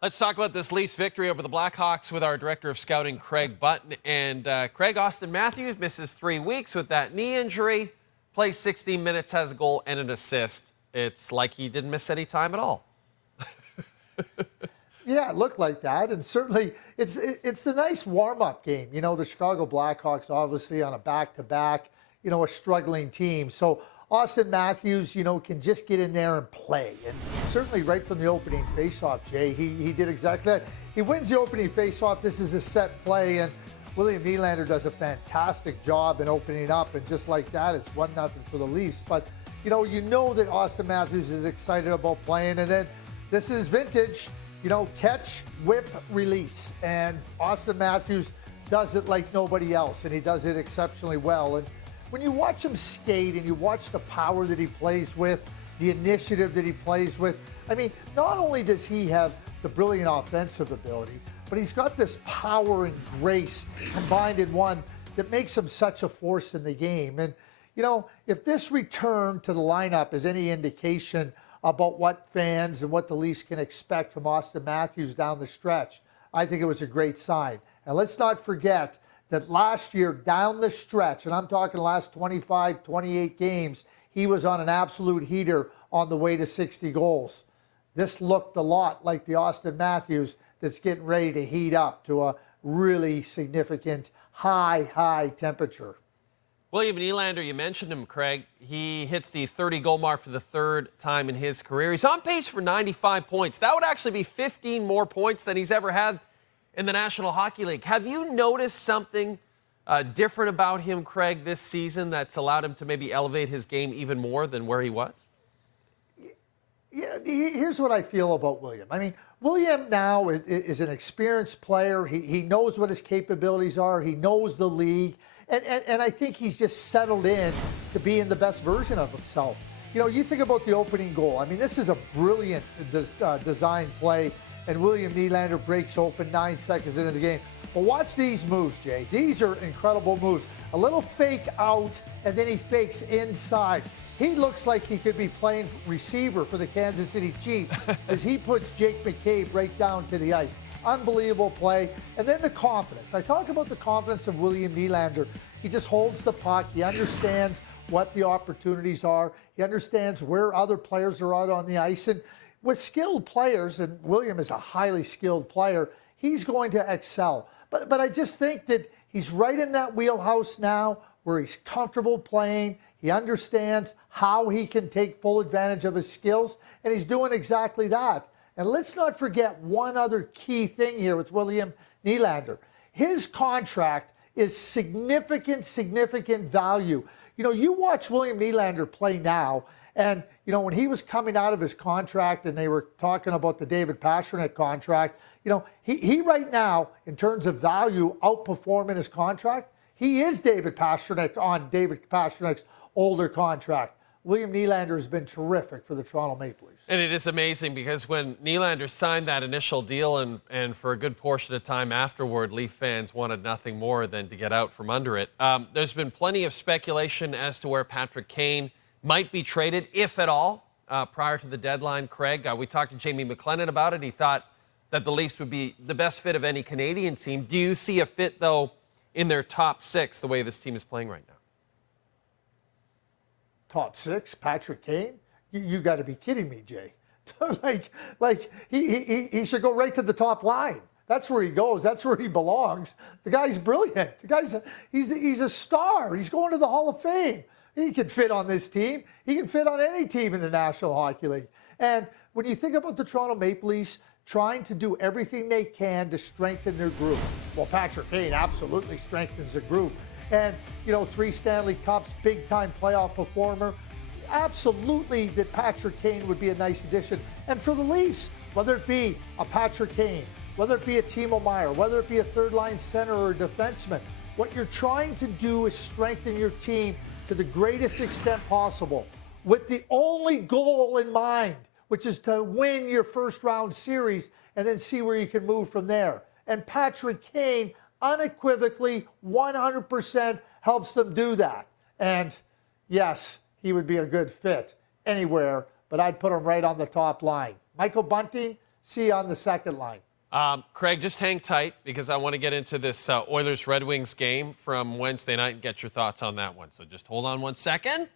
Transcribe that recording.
Let's talk about this Leafs victory over the Blackhawks with our director of scouting, Craig Button. And Craig, Auston Matthews misses 3 weeks with that knee injury, plays 16 minutes, has a goal and an assist. It's like he didn't miss any time at all. Yeah, it looked like that, and certainly it's the nice warm-up game. You know, the Chicago Blackhawks obviously on a back-to-back, you know, a struggling team. So Auston Matthews, you know, can just get in there and play. And certainly right from the opening faceoff, Jay, he did exactly that. He wins the opening faceoff. This is a set play, and William Nylander does a fantastic job in opening up, and just like that, it's 1-0 for the Leafs. But, you know that Auston Matthews is excited about playing, and then this is vintage. You know, catch, whip, release. And Auston Matthews does it like nobody else, and he does it exceptionally well. And when you watch him skate and you watch the power that he plays with, the initiative that he plays with, I mean, not only does he have the brilliant offensive ability, but he's got this power and grace combined in one that makes him such a force in the game. And, you know, if this return to the lineup is any indication about what fans and what the Leafs can expect from Auston Matthews down the stretch, I think it was a great sign. And let's not forget that last year down the stretch, and I'm talking last 25, 28 games, he was on an absolute heater on the way to 60 goals. This looked a lot like the Auston Matthews that's getting ready to heat up to a really significant high temperature. William Nylander, you mentioned him, Craig. He hits the 30-goal mark for the third time in his career. He's on pace for 95 points. That would actually be 15 more points than he's ever had in the National Hockey League. Have you noticed something different about him, Craig, this season that's allowed him to maybe elevate his game even more than where he was? Yeah, here's what I feel about William. I mean, William now is an experienced player. He knows what his capabilities are. He knows the league. And I think he's just settled in to being the best version of himself. You know, you think about the opening goal. I mean, this is a brilliant design play, and William Nylander breaks open 9 seconds into the game. But watch these moves, Jay. These are incredible moves. A little fake out, and then he fakes inside. He looks like he could be playing receiver for the Kansas City Chiefs as he puts Jake McCabe right down to the ice. Unbelievable play. And then the confidence. I talk about the confidence of William Nylander. He just holds the puck. He understands what the opportunities are. He understands where other players are out on the ice. And with skilled players, and William is a highly skilled player, he's going to excel. But I just think that he's right in that wheelhouse now where he's comfortable playing. He understands how he can take full advantage of his skills, and he's doing exactly that. And let's not forget one other key thing here with William Nylander. His contract is significant value. You know, you watch William Nylander play now, and, you know, when he was coming out of his contract and they were talking about the David Pastrnak contract, you know, he right now, in terms of value, outperforming his contract. He is David Pastrnak on David Pastrnak's older contract. William Nylander has been terrific for the Toronto Maple Leafs. And it is amazing because when Nylander signed that initial deal and for a good portion of time afterward, Leaf fans wanted nothing more than to get out from under it. There's been plenty of speculation as to where Patrick Kane might be traded, if at all, prior to the deadline, Craig. We talked to Jamie McLennan about it. He thought that the Leafs would be the best fit of any Canadian team. Do you see a fit, though, in their top six the way this team is playing right now? Top six, Patrick Kane? You got to be kidding me, Jay. like he should go right to the top line. That's where he goes. That's where he belongs. The guy's brilliant. He's a star. He's going to the Hall of Fame. He can fit on this team. He can fit on any team in the National Hockey League. And when you think about the Toronto Maple Leafs trying to do everything they can to strengthen their group, well, Patrick Kane absolutely strengthens the group. And, you know, 3 Stanley Cups, big-time playoff performer. Absolutely that Patrick Kane would be a nice addition. And for the Leafs, whether it be a Patrick Kane, whether it be a Timo Meier, whether it be a third-line center or a defenseman, what you're trying to do is strengthen your team to the greatest extent possible with the only goal in mind, which is to win your first-round series and then see where you can move from there. And Patrick Kane unequivocally 100% helps them do that. And yes, he would be a good fit anywhere, but I'd put him right on the top line. Michael Bunting, see on the second line. Craig, just hang tight because I want to get into this Oilers-Red Wings game from Wednesday night and get your thoughts on that one. So just hold on one second.